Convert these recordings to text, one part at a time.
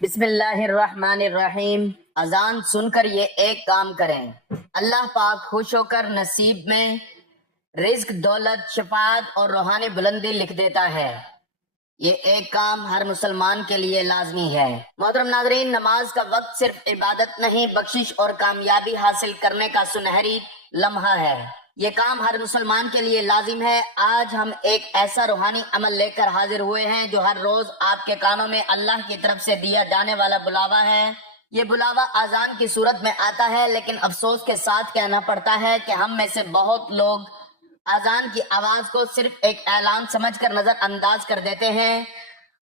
بسم اللہ الرحمن الرحیم۔ اذان سن کر یہ ایک کام کریں، اللہ پاک خوش ہو کر نصیب میں رزق، دولت، شفاعت اور روحانی بلندی لکھ دیتا ہے۔ یہ ایک کام ہر مسلمان کے لیے لازمی ہے۔ محترم ناظرین، نماز کا وقت صرف عبادت نہیں، بخشش اور کامیابی حاصل کرنے کا سنہری لمحہ ہے۔ یہ کام ہر مسلمان کے لیے لازم ہے۔ آج ہم ایک ایسا روحانی عمل لے کر حاضر ہوئے ہیں جو ہر روز آپ کے کانوں میں اللہ کی طرف سے دیا جانے والا بلاوا ہے۔ یہ بلاوا اذان کی صورت میں آتا ہے، لیکن افسوس کے ساتھ کہنا پڑتا ہے کہ ہم میں سے بہت لوگ اذان کی آواز کو صرف ایک اعلان سمجھ کر نظر انداز کر دیتے ہیں،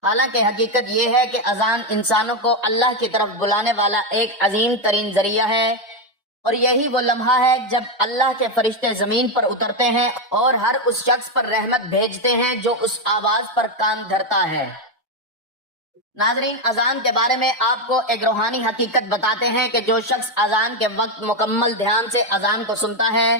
حالانکہ حقیقت یہ ہے کہ اذان انسانوں کو اللہ کی طرف بلانے والا ایک عظیم ترین ذریعہ ہے، اور یہی وہ لمحہ ہے جب اللہ کے فرشتے زمین پر اترتے ہیں اور ہر اس شخص پر رحمت بھیجتے ہیں جو اس آواز پر کان دھرتا ہے۔ ناظرین، اذان کے بارے میں آپ کو ایک روحانی حقیقت بتاتے ہیں کہ جو شخص اذان کے وقت مکمل دھیان سے اذان کو سنتا ہے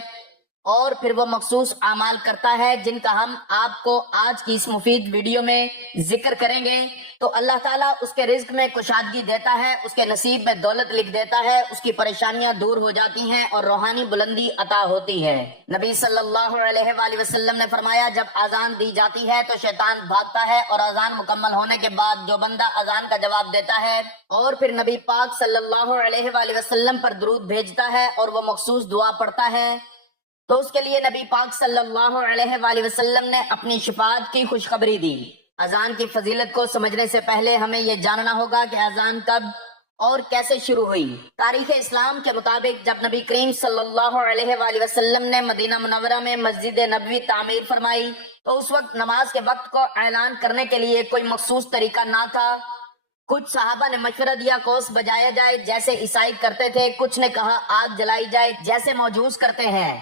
اور پھر وہ مخصوص اعمال کرتا ہے جن کا ہم آپ کو آج کی اس مفید ویڈیو میں ذکر کریں گے، تو اللہ تعالیٰ اس کے رزق میں کشادگی دیتا ہے، اس کے نصیب میں دولت لکھ دیتا ہے، اس کی پریشانیاں دور ہو جاتی ہیں اور روحانی بلندی عطا ہوتی ہے۔ نبی صلی اللہ علیہ وآلہ وسلم نے فرمایا، جب اذان دی جاتی ہے تو شیطان بھاگتا ہے، اور اذان مکمل ہونے کے بعد جو بندہ اذان کا جواب دیتا ہے اور پھر نبی پاک صلی اللہ علیہ وآلہ وسلم پر درود بھیجتا ہے اور وہ مخصوص دعا پڑھتا ہے، تو اس کے لیے نبی پاک صلی اللہ علیہ وآلہ وسلم نے اپنی شفاعت کی خوشخبری دی۔ اذان کی فضیلت کو سمجھنے سے پہلے ہمیں یہ جاننا ہوگا کہ اذان کب اور کیسے شروع ہوئی۔ تاریخ اسلام کے مطابق جب نبی کریم صلی اللہ علیہ وآلہ وسلم نے مدینہ منورہ میں مسجد نبوی تعمیر فرمائی تو اس وقت نماز کے وقت کو اعلان کرنے کے لیے کوئی مخصوص طریقہ نہ تھا۔ کچھ صحابہ نے مشورہ دیا کوس بجایا جائے جیسے عیسائی کرتے تھے، کچھ نے کہا آگ جلائی جائے جیسے موجوز کرتے ہیں،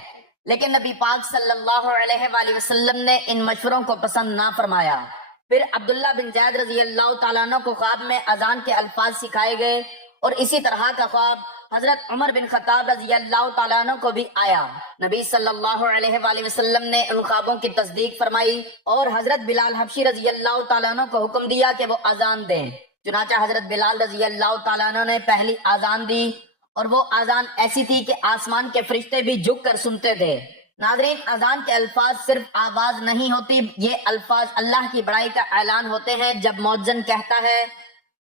لیکن نبی پاک صلی اللہ علیہ وآلہ وسلم نے ان مشوروں کو پسند نہ فرمایا۔ پھر عبداللہ بن زید رضی اللہ تعالیٰ عنہ کو خواب میں اذان کے الفاظ سکھائے گئے، اور اسی طرح کا خواب حضرت عمر بن خطاب رضی اللہ تعالیٰ عنہ کو بھی آیا۔ نبی صلی اللہ علیہ وآلہ وسلم نے ان خوابوں کی تصدیق فرمائی اور حضرت بلال حبشی رضی اللہ تعالیٰ عنہ کو حکم دیا کہ وہ اذان دیں۔ چنانچہ حضرت بلال رضی اللہ تعالیٰ عنہ نے پہلی اذان دی، اور وہ اذان ایسی تھی کہ آسمان کے فرشتے بھی جھک کر سنتے تھے۔ ناظرین، اذان کے الفاظ صرف آواز نہیں ہوتی، یہ الفاظ اللہ کی بڑائی کا اعلان ہوتے ہیں۔ جب مؤذن کہتا ہے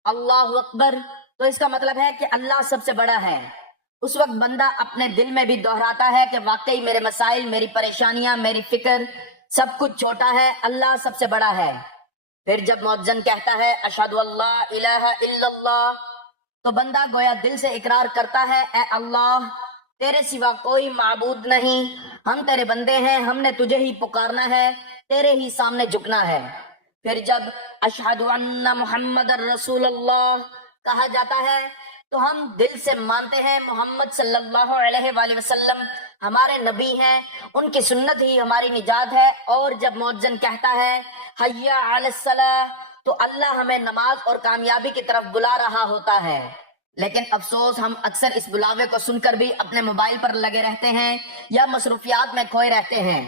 اللہ اکبر تو اس کا مطلب ہے کہ اللہ سب سے بڑا ہے۔ اس وقت بندہ اپنے دل میں بھی دہراتا ہے کہ واقعی میرے مسائل، میری پریشانیاں، میری فکر، سب کچھ چھوٹا ہے، اللہ سب سے بڑا ہے۔ پھر جب مؤذن کہتا ہے اشہد ان لا الہ الا اللہ تو بندہ گویا دل سے اقرار کرتا ہے، اے اللہ، تیرے سوا کوئی معبود نہیں، ہم تیرے بندے ہیں، ہم نے تجھے ہی پکارنا ہے، تیرے ہی سامنے جھکنا ہے۔ پھر جب اشہد ان محمد رسول اللہ کہا جاتا ہے تو ہم دل سے مانتے ہیں محمد صلی اللہ علیہ وآلہ وسلم ہمارے نبی ہیں، ان کی سنت ہی ہماری نجات ہے۔ اور جب مؤذن کہتا ہے حی علی الصلاۃ تو اللہ ہمیں نماز اور کامیابی کی طرف بلا رہا ہوتا ہے، لیکن افسوس ہم اکثر اس بلاوے کو سن کر بھی اپنے موبائل پر لگے رہتے ہیں یا مصروفیات میں کھوئے رہتے ہیں۔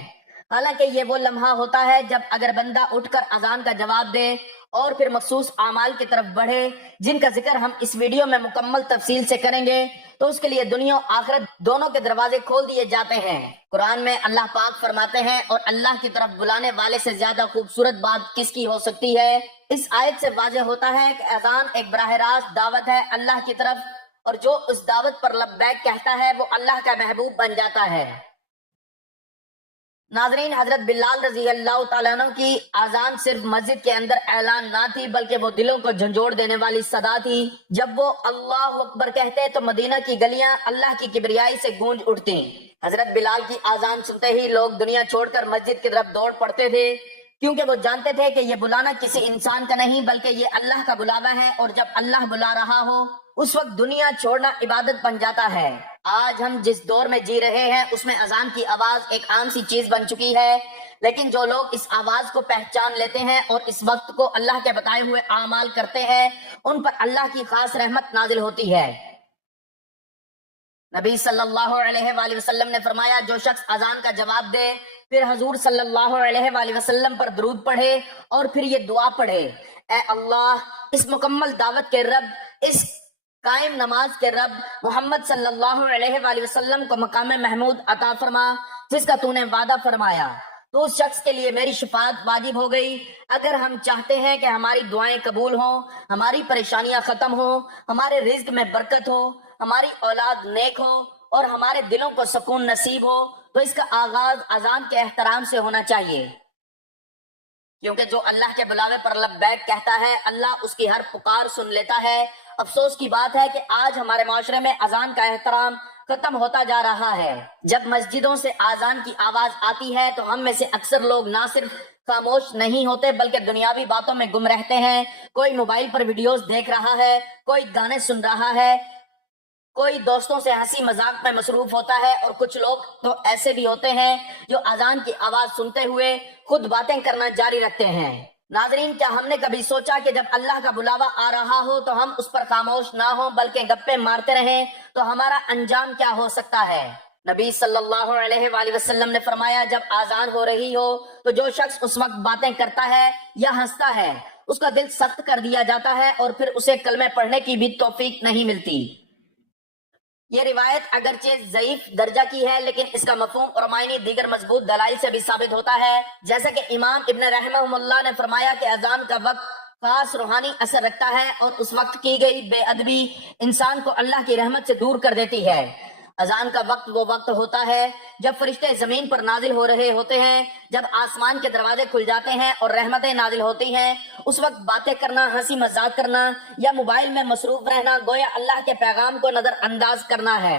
حالانکہ یہ وہ لمحہ ہوتا ہے جب اگر بندہ اٹھ کر اذان کا جواب دے اور پھر مخصوص اعمال کی طرف بڑھے جن کا ذکر ہم اس ویڈیو میں مکمل تفصیل سے کریں گے، تو اس کے لیے دنیا و آخرت دونوں کے دروازے کھول دیے جاتے ہیں۔ قرآن میں اللہ پاک فرماتے ہیں، اور اللہ کی طرف بلانے والے سے زیادہ خوبصورت بات کس کی ہو سکتی ہے۔ اس آیت سے واضح ہوتا ہے کہ اذان ایک براہ راست دعوت ہے اللہ کی طرف، اور جو اس دعوت پر لبیک کہتا ہے وہ اللہ کا محبوب بن جاتا ہے۔ ناظرین، حضرت بلال رضی اللہ تعالیٰ عنہ کی اذان صرف مسجد کے اندر اعلان نہ تھی، بلکہ وہ دلوں کو جھنجھوڑ دینے والی صدا تھی۔ جب وہ اللہ اکبر کہتے تو مدینہ کی گلیاں اللہ کی کبریائی سے گونج اٹھتی۔ حضرت بلال کی اذان سنتے ہی لوگ دنیا چھوڑ کر مسجد کی طرف دوڑ پڑتے تھے، کیونکہ وہ جانتے تھے کہ یہ بلانا کسی انسان کا نہیں بلکہ یہ اللہ کا بلاوا ہے، اور جب اللہ بلا رہا ہو اس وقت دنیا چھوڑنا عبادت بن جاتا ہے۔ آج ہم جس دور میں جی رہے ہیں اس میں اذان کی آواز ایک عام سی چیز بن چکی ہے، لیکن جو لوگ اس آواز کو پہچان لیتے ہیں اور اس وقت کو اللہ کے بتائے ہوئے اعمال کرتے ہیں، ان پر اللہ کی خاص رحمت نازل ہوتی ہے۔ نبی صلی اللہ علیہ وآلہ وسلم نے فرمایا جو شخص اذان کا جواب دے پھر حضور صلی اللہ علیہ وآلہ وسلم پر درود پڑھے اور پھر یہ دعا پڑھے، اے اللہ اس مکمل دعوت کے رب، اس قائم نماز کے رب، محمد صلی اللہ علیہ وآلہ وسلم کو مقام محمود عطا فرما جس کا تو نے وعدہ فرمایا، تو اس شخص کے لیے میری شفاعت واجب ہو گئی۔ اگر ہم چاہتے ہیں کہ ہماری دعائیں قبول ہوں، ہماری پریشانیاں ختم ہوں، ہمارے رزق میں برکت ہو، ہماری اولاد نیک ہو اور ہمارے دلوں کو سکون نصیب ہو، تو اس کا آغاز اذان کے احترام سے ہونا چاہیے، کیونکہ جو اللہ کے بلاوے پر لبیک کہتا ہے اللہ اس کی ہر پکار سن لیتا ہے۔ افسوس کی بات ہے کہ آج ہمارے معاشرے میں اذان کا احترام ختم ہوتا جا رہا ہے۔ جب مسجدوں سے اذان کی آواز آتی ہے تو ہم میں سے اکثر لوگ نہ صرف خاموش نہیں ہوتے بلکہ دنیاوی باتوں میں گم رہتے ہیں۔ کوئی موبائل پر ویڈیوز دیکھ رہا ہے، کوئی گانے سن رہا ہے، کوئی دوستوں سے ہنسی مذاق میں مصروف ہوتا ہے، اور کچھ لوگ تو ایسے بھی ہوتے ہیں جو اذان کی آواز سنتے ہوئے خود باتیں کرنا جاری رکھتے ہیں۔ ناظرین، کیا ہم نے کبھی سوچا کہ جب اللہ کا بلاوا آ رہا ہو تو ہم اس پر خاموش نہ ہوں بلکہ گپے مارتے رہیں تو ہمارا انجام کیا ہو سکتا ہے؟ نبی صلی اللہ علیہ وآلہ وسلم نے فرمایا جب اذان ہو رہی ہو تو جو شخص اس وقت باتیں کرتا ہے یا ہنستا ہے اس کا دل سخت کر دیا جاتا ہے اور پھر اسے کلمے پڑھنے کی بھی توفیق نہیں ملتی۔ یہ روایت اگرچہ ضعیف درجہ کی ہے لیکن اس کا مفہوم اور معنی دیگر مضبوط دلائل سے بھی ثابت ہوتا ہے، جیسا کہ امام ابن رحمہ اللہ نے فرمایا کہ اذان کا وقت خاص روحانی اثر رکھتا ہے اور اس وقت کی گئی بے ادبی انسان کو اللہ کی رحمت سے دور کر دیتی ہے۔ اذان کا وقت وہ وقت ہوتا ہے جب فرشتے زمین پر نازل ہو رہے ہوتے ہیں، جب آسمان کے دروازے کھل جاتے ہیں اور رحمتیں نازل ہوتی ہیں۔ اس وقت باتیں کرنا، ہنسی مذاق کرنا یا موبائل میں مصروف رہنا گویا اللہ کے پیغام کو نظر انداز کرنا ہے۔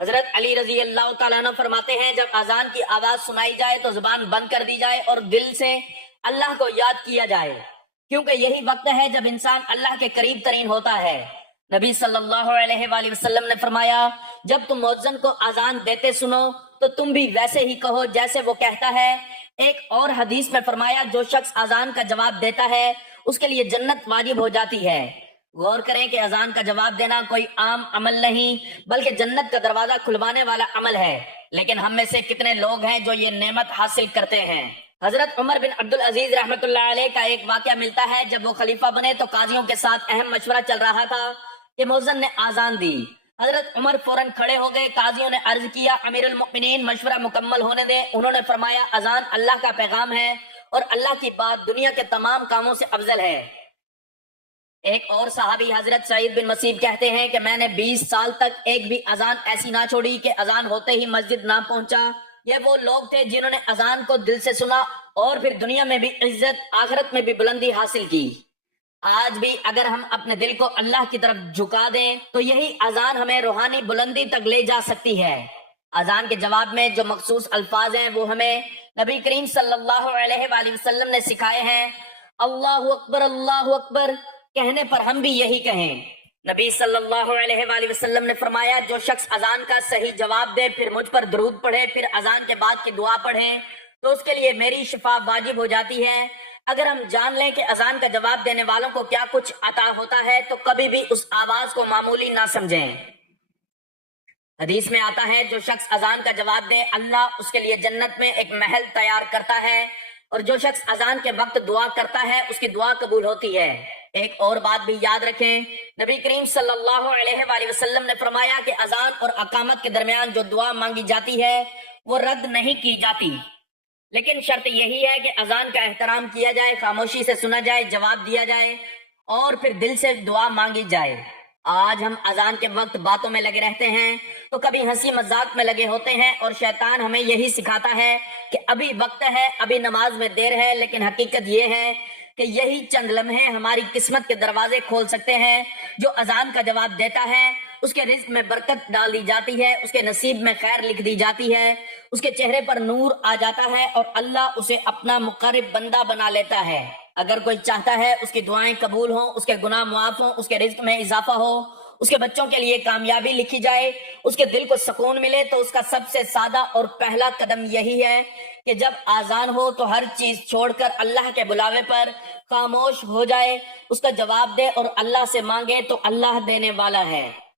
حضرت علی رضی اللہ تعالیٰ عنہ فرماتے ہیں جب اذان کی آواز سنائی جائے تو زبان بند کر دی جائے اور دل سے اللہ کو یاد کیا جائے، کیونکہ یہی وقت ہے جب انسان اللہ کے قریب ترین ہوتا ہے۔ نبی صلی اللہ علیہ وآلہ وسلم نے فرمایا جب تم مؤذن کو اذان دیتے سنو تو تم بھی ویسے ہی کہو جیسے وہ کہتا ہے۔ ایک اور حدیث میں فرمایا جو شخص اذان کا جواب دیتا ہے اس کے لیے جنت واجب ہو جاتی ہے۔ غور کریں کہ اذان کا جواب دینا کوئی عام عمل نہیں بلکہ جنت کا دروازہ کھلوانے والا عمل ہے، لیکن ہم میں سے کتنے لوگ ہیں جو یہ نعمت حاصل کرتے ہیں؟ حضرت عمر بن عبدالعزیز رحمۃ اللہ علیہ کا ایک واقعہ ملتا ہے جب وہ خلیفہ بنے تو قاضیوں کے ساتھ اہم مشورہ چل رہا تھا کہ مؤذن نے اذان دی۔ حضرت عمر فوراً کھڑے ہو گئے۔ قاضیوں نے عرض کیا امیر المؤمنین مشورہ مکمل ہونے دیں۔ انہوں نے فرمایا اذان اللہ کا پیغام ہے اور اللہ کی بات دنیا کے تمام کاموں سے افضل ہے۔ ایک اور صحابی حضرت سعید بن مسیب کہتے ہیں کہ میں نے 20 سال تک ایک بھی اذان ایسی نہ چھوڑی کہ اذان ہوتے ہی مسجد نہ پہنچا۔ یہ وہ لوگ تھے جنہوں نے اذان کو دل سے سنا اور پھر دنیا میں بھی عزت، آخرت میں بھی بلندی حاصل کی۔ آج بھی اگر ہم اپنے دل کو اللہ کی طرف جھکا دیں تو یہی اذان ہمیں روحانی بلندی تک لے جا سکتی ہے۔ اذان کے جواب میں جو مخصوص الفاظ ہیں وہ ہمیں نبی کریم صلی اللہ علیہ وآلہ وسلم نے سکھائے ہیں۔ اللہ اکبر، اللہ اکبر کہنے پر ہم بھی یہی کہیں۔ نبی صلی اللہ علیہ وآلہ وسلم نے فرمایا جو شخص اذان کا صحیح جواب دے پھر مجھ پر درود پڑھے پھر اذان کے بعد کی دعا پڑھے تو اس کے لیے میری شفاء واجب ہو جاتی ہے۔ اگر ہم جان لیں کہ اذان کا جواب دینے والوں کو کیا کچھ عطا ہوتا ہے تو کبھی بھی اس آواز کو معمولی نہ سمجھیں۔ حدیث میں آتا ہے جو شخص اذان کا جواب دے اللہ اس کے لیے جنت میں ایک محل تیار کرتا ہے، اور جو شخص اذان کے وقت دعا کرتا ہے اس کی دعا قبول ہوتی ہے۔ ایک اور بات بھی یاد رکھیں، نبی کریم صلی اللہ علیہ وآلہ وسلم نے فرمایا کہ اذان اور اقامت کے درمیان جو دعا مانگی جاتی ہے وہ رد نہیں کی جاتی، لیکن شرط یہی ہے کہ اذان کا احترام کیا جائے، خاموشی سے سنا جائے، جواب دیا جائے اور پھر دل سے دعا مانگی جائے۔ آج ہم اذان کے وقت باتوں میں لگے رہتے ہیں تو کبھی ہنسی مذاق میں لگے ہوتے ہیں، اور شیطان ہمیں یہی سکھاتا ہے کہ ابھی وقت ہے، ابھی نماز میں دیر ہے، لیکن حقیقت یہ ہے کہ یہی چند لمحے ہماری قسمت کے دروازے کھول سکتے ہیں۔ جو اذان کا جواب دیتا ہے اس کے رزق میں برکت ڈال دی جاتی ہے، اس کے نصیب میں خیر لکھ دی جاتی ہے، اس کے چہرے پر نور آ جاتا ہے اور اللہ اسے اپنا مقرب بندہ بنا لیتا ہے۔ اگر کوئی چاہتا ہے اس کی دعائیں قبول ہوں، اس کے گناہ معاف ہوں، اس کے رزق میں اضافہ ہو، اس کے بچوں کے لیے کامیابی لکھی جائے، اس کے دل کو سکون ملے، تو اس کا سب سے سادہ اور پہلا قدم یہی ہے کہ جب اذان ہو تو ہر چیز چھوڑ کر اللہ کے بلاوے پر خاموش ہو جائے، اس کا جواب دے اور اللہ سے مانگے تو اللہ دینے والا ہے۔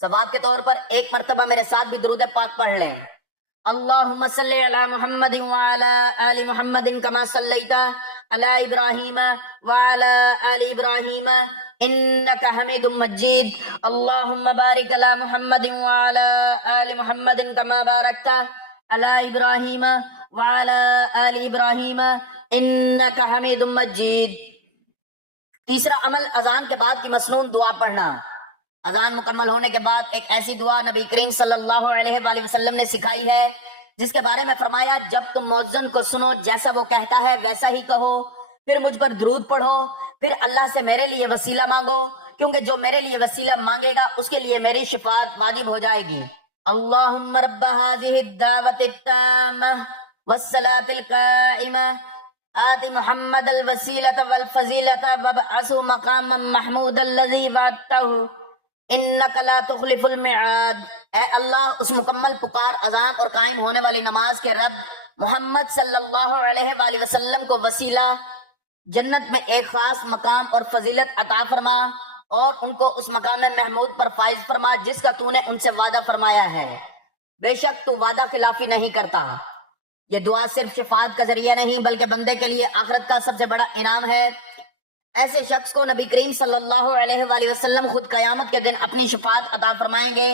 ثواب کے طور پر ایک مرتبہ میرے ساتھ بھی درود پاک پڑھ لیں۔ اللہم صلی علی محمد وعلی آل محمد کما صلیت علی ابراہیم وعلی آل ابراہیم انک حمید مجید۔ اللہم بارک علی محمد وعلی آل محمد کما بارکت علی ابراہیم وعلی آل ابراہیم انک حمید مجید۔ تیسرا عمل اذان کے بعد کی مسنون دعا پڑھنا۔ اذان مکمل ہونے کے بعد ایک ایسی دعا نبی کریم صلی اللہ علیہ وآلہ وسلم نے سکھائی ہے، جس کے بارے میں فرمایا جب تم مؤذن کو سنو جیسا وہ کہتا ہے ویسا ہی کہو، پھر مجھ پر درود پڑھو، پھر اللہ سے میرے لیے وسیلہ مانگو، کیونکہ جو میرے لیے وسیلہ مانگے گا اس کے لیے میری شفاعت واجب ہو جائے گی۔ اللہم رب هذه الدعوة التامة والصلاة القائمة آت محمد الوسیلة والفضیلة وابعثه مقاما محمودا الذی وعدته انک لا تخلف الميعاد۔ اے اللہ اس مکمل پکار اذان اور قائم ہونے والی نماز کے رب محمد صلی اللہ علیہ وآلہ وسلم کو وسیلہ، جنت میں ایک خاص مقام اور فضیلت عطا فرما، اور ان کو اس مقام محمود پر فائز فرما جس کا تو نے ان سے وعدہ فرمایا ہے، بے شک تو وعدہ خلافی نہیں کرتا۔ یہ دعا صرف شفاعت کا ذریعہ نہیں بلکہ بندے کے لیے آخرت کا سب سے بڑا انعام ہے۔ ایسے شخص کو نبی کریم صلی اللہ علیہ وآلہ وسلم خود قیامت کے دن اپنی شفاعت عطا فرمائیں گے،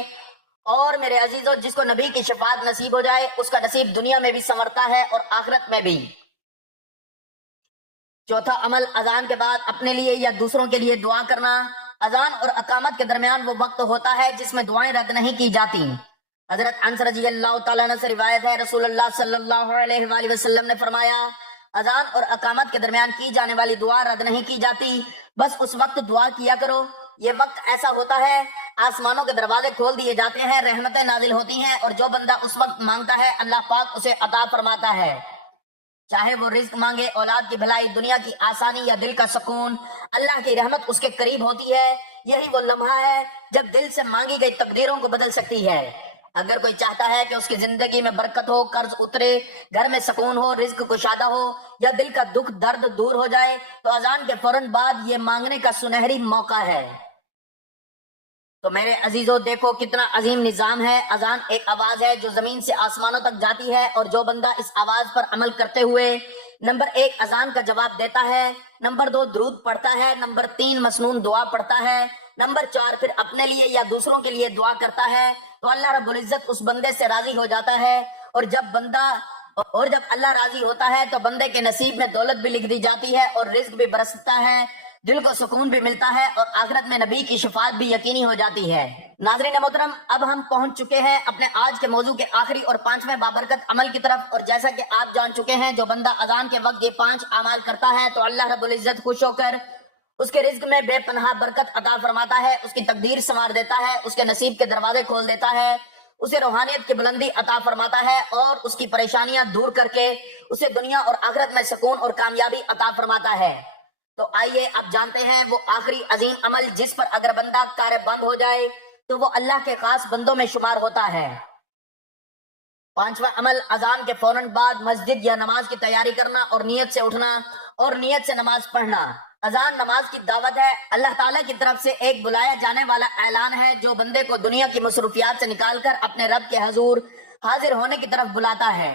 اور میرے عزیزو جس کو نبی کی شفاعت نصیب ہو جائے اس کا نصیب دنیا میں بھی سنورتا ہے اور آخرت میں بھی۔ چوتھا عمل اذان کے بعد اپنے لیے یا دوسروں کے لیے دعا کرنا۔ اذان اور اقامت کے درمیان وہ وقت ہوتا ہے جس میں دعائیں رد نہیں کی جاتی۔ حضرت انس رضی اللہ تعالیٰ عنہ سے روایت ہے رسول اللہ صلی اللہ علیہ وآلہ وسلم نے فرمایا اذان اور اقامت کے درمیان کی جانے والی دعا رد نہیں کی جاتی، بس اس وقت دعا کیا کرو۔ یہ وقت ایسا ہوتا ہے آسمانوں کے دروازے کھول دیے جاتے ہیں، رحمتیں نازل ہوتی ہیں، اور جو بندہ اس وقت مانگتا ہے اللہ پاک اسے عطا فرماتا ہے، چاہے وہ رزق مانگے، اولاد کی بھلائی، دنیا کی آسانی یا دل کا سکون، اللہ کی رحمت اس کے قریب ہوتی ہے۔ یہی وہ لمحہ ہے جب دل سے مانگی گئی تقدیروں کو بدل سکتی ہے۔ اگر کوئی چاہتا ہے کہ اس کی زندگی میں برکت ہو، قرض اترے، گھر میں سکون ہو، رزق کشادہ ہو، یا دل کا دکھ درد دور ہو جائے، تو اذان کے فوراً بعد یہ مانگنے کا سنہری موقع ہے۔ تو میرے عزیزو دیکھو کتنا عظیم نظام ہے۔ اذان ایک آواز ہے جو زمین سے آسمانوں تک جاتی ہے، اور جو بندہ اس آواز پر عمل کرتے ہوئے نمبر 1 اذان کا جواب دیتا ہے، نمبر 2 درود پڑھتا ہے، نمبر 3 مسنون دعا پڑھتا ہے، نمبر 4 پھر اپنے لیے یا دوسروں کے لیے دعا کرتا ہے، تو اللہ رب العزت اس بندے سے راضی ہو جاتا ہے، اور جب اللہ راضی ہوتا ہے تو بندے کے نصیب میں دولت بھی لکھ دی جاتی ہے، اور رزق بھی برستا ہے، دل کو سکون بھی ملتا ہے، اور آخرت میں نبی کی شفاعت بھی یقینی ہو جاتی ہے۔ ناظرین محترم، اب ہم پہنچ چکے ہیں اپنے آج کے موضوع کے آخری اور 5ویں بابرکت عمل کی طرف، اور جیسا کہ آپ جان چکے ہیں جو بندہ اذان کے وقت یہ 5 اعمال کرتا ہے تو اللہ رب العزت خوش ہو کر اس کے رزق میں بے پناہ برکت عطا فرماتا ہے، اس کی تقدیر سنوار دیتا ہے، اس کے نصیب کے دروازے کھول دیتا ہے، اسے روحانیت کی بلندی عطا فرماتا ہے، اور اس کی پریشانیاں دور کر کے اسے دنیا اور آخرت میں سکون اور کامیابی عطا فرماتا ہے۔ تو آئیے آپ جانتے ہیں وہ آخری عظیم عمل جس پر اگر بندہ کار بند ہو جائے تو وہ اللہ کے خاص بندوں میں شمار ہوتا ہے۔ 5واں عمل اذان کے فوراً بعد مسجد یا نماز کی تیاری کرنا، اور نیت سے اٹھنا اور نیت سے نماز پڑھنا۔ اذان نماز کی دعوت ہے، اللہ تعالیٰ کی طرف سے ایک بلایا جانے والا اعلان ہے جو بندے کو دنیا کی مصروفیات سے نکال کر اپنے رب کے حضور حاضر ہونے کی طرف بلاتا ہے۔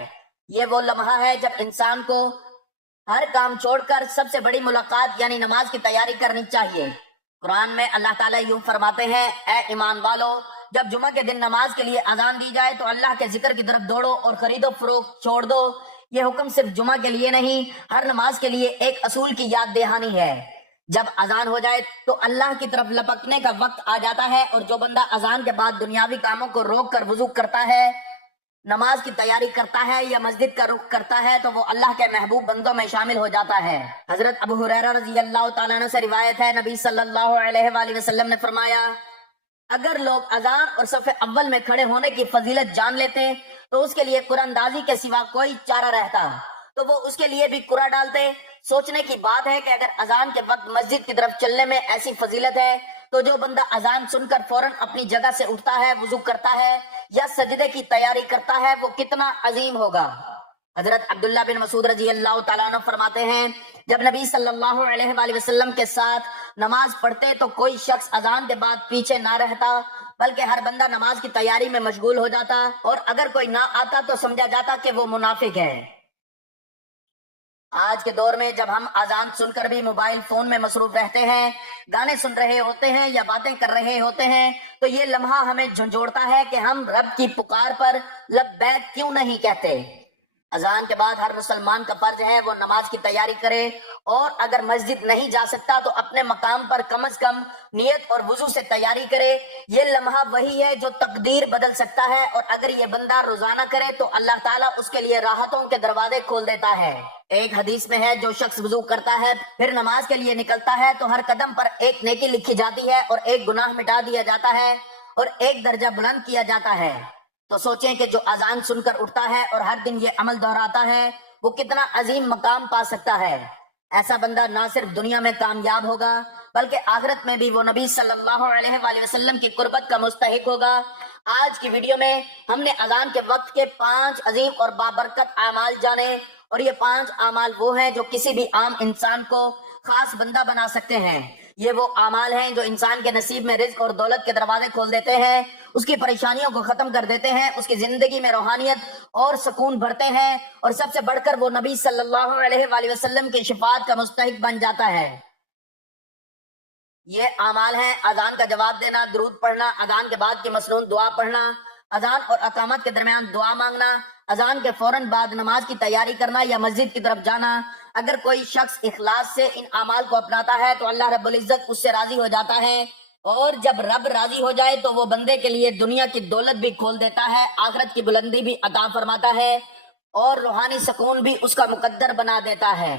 یہ وہ لمحہ ہے جب انسان کو ہر کام چھوڑ کر سب سے بڑی ملاقات یعنی نماز کی تیاری کرنی چاہیے۔ قرآن میں اللہ تعالیٰ یوں فرماتے ہیں اے ایمان والو، جب جمعہ کے دن نماز کے لیے اذان دی جائے تو اللہ کے ذکر کی طرف دوڑو اور خرید و فروخت چھوڑ دو۔ یہ حکم صرف جمعہ کے لیے نہیں، ہر نماز کے لیے ایک اصول کی یاد دہانی ہے۔ جب اذان ہو جائے تو اللہ کی طرف لپکنے کا وقت آ جاتا ہے، اور جو بندہ اذان کے بعد دنیاوی کاموں کو روک کر وضو کرتا ہے، نماز کی تیاری کرتا ہے یا مسجد کا رخ کرتا ہے تو وہ اللہ کے محبوب بندوں میں شامل ہو جاتا ہے۔ حضرت ابو ہریرہ رضی اللہ تعالیٰ عنہ سے روایت ہے نبی صلی اللہ علیہ وآلہ وسلم نے فرمایا اگر لوگ اذان اور صف اول میں کھڑے ہونے کی فضیلت جان لیتے تو اس کے لیے قرآن اندازی کے سوا کوئی چارہ رہتا تو وہ اس کے لیے بھی قرآ ڈالتے۔ سوچنے کی بات ہے کہ اگر اذان کے وقت مسجد کی طرف چلنے میں ایسی فضیلت ہے تو جو بندہ اذان سن کر فوراً اپنی جگہ سے اٹھتا ہے، وضو کرتا ہے یا سجدے کی تیاری کرتا ہے، وہ کتنا عظیم ہوگا۔ حضرت عبداللہ بن مسعود رضی اللہ تعالیٰ عنہ فرماتے ہیں جب نبی صلی اللہ علیہ وآلہ وسلم کے ساتھ نماز پڑھتے تو کوئی شخص اذان کے بعد پیچھے نہ رہتا بلکہ ہر بندہ نماز کی تیاری میں مشغول ہو جاتا، اور اگر کوئی نہ آتا تو سمجھا جاتا کہ وہ منافق ہے۔ آج کے دور میں جب ہم اذان سن کر بھی موبائل فون میں مصروف رہتے ہیں، گانے سن رہے ہوتے ہیں یا باتیں کر رہے ہوتے ہیں، تو یہ لمحہ ہمیں جھنجھوڑتا ہے کہ ہم رب کی پکار پر لبیک کیوں نہیں کہتے۔ اذان کے بعد ہر مسلمان کا فرض ہے وہ نماز کی تیاری کرے، اور اگر مسجد نہیں جا سکتا تو اپنے مقام پر کم از کم نیت اور وضو سے تیاری کرے۔ یہ لمحہ وہی ہے جو تقدیر بدل سکتا ہے، اور اگر یہ بندہ روزانہ کرے تو اللہ تعالیٰ اس کے لیے راحتوں کے دروازے کھول دیتا ہے۔ ایک حدیث میں ہے، جو شخص وضو کرتا ہے پھر نماز کے لیے نکلتا ہے تو ہر قدم پر ایک نیکی لکھی جاتی ہے، اور ایک گناہ مٹا دیا جاتا ہے، اور ایک درجہ بلند کیا جاتا ہے۔ تو سوچیں کہ جو اذان سن کر اٹھتا ہے اور ہر دن یہ عمل دہراتا ہے، وہ کتنا عظیم مقام پا سکتا ہے۔ ایسا بندہ نہ صرف دنیا میں کامیاب ہوگا بلکہ آخرت میں بھی وہ نبی صلی اللہ علیہ وآلہ وسلم کی قربت کا مستحق ہوگا۔ آج کی ویڈیو میں ہم نے اذان کے وقت کے 5 عظیم اور بابرکت اعمال جانے، اور یہ 5 اعمال وہ ہیں جو کسی بھی عام انسان کو خاص بندہ بنا سکتے ہیں۔ یہ وہ اعمال ہیں جو انسان کے نصیب میں رزق اور دولت کے دروازے کھول دیتے ہیں، اس کی پریشانیوں کو ختم کر دیتے ہیں، اس کی زندگی میں روحانیت اور سکون بھرتے ہیں، اور سب سے بڑھ کر وہ نبی صلی اللہ علیہ وآلہ وسلم کی شفاعت کا مستحق بن جاتا ہے۔ یہ اعمال ہیں: اذان کا جواب دینا، درود پڑھنا، اذان کے بعد کی مسنون دعا پڑھنا، اذان اور اقامت کے درمیان دعا مانگنا، اذان کے فوراً بعد نماز کی تیاری کرنا یا مسجد کی طرف جانا۔ اگر کوئی شخص اخلاص سے ان اعمال کو اپناتا ہے تو اللہ رب العزت اس سے راضی ہو جاتا ہے، اور جب رب راضی ہو جائے تو وہ بندے کے لیے دنیا کی دولت بھی کھول دیتا ہے، آخرت کی بلندی بھی عطا فرماتا ہے، اور روحانی سکون بھی اس کا مقدر بنا دیتا ہے۔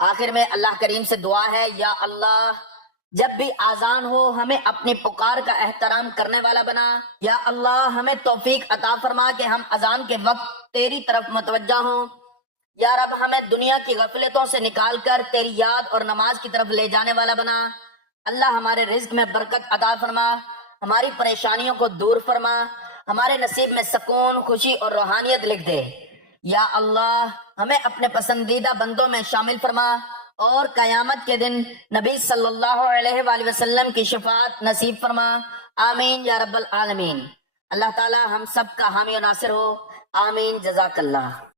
آخر میں اللہ کریم سے دعا ہے، یا اللہ جب بھی آذان ہو ہمیں اپنی پکار کا احترام کرنے والا بنا۔ یا اللہ ہمیں توفیق عطا فرما کہ ہم اذان کے وقت تیری طرف متوجہ ہوں۔ یا رب ہمیں دنیا کی غفلتوں سے نکال کر تیری یاد اور نماز کی طرف لے جانے والا بنا۔ اللہ ہمارے رزق میں برکت عطا فرما، ہماری پریشانیوں کو دور فرما، ہمارے نصیب میں سکون، خوشی اور روحانیت لکھ دے۔ یا اللہ ہمیں اپنے پسندیدہ بندوں میں شامل فرما، اور قیامت کے دن نبی صلی اللہ علیہ وآلہ وسلم کی شفاعت نصیب فرما۔ آمین یا رب العالمین۔ اللہ تعالی ہم سب کا حامی و ناصر ہو۔ آمین۔ جزاک اللہ۔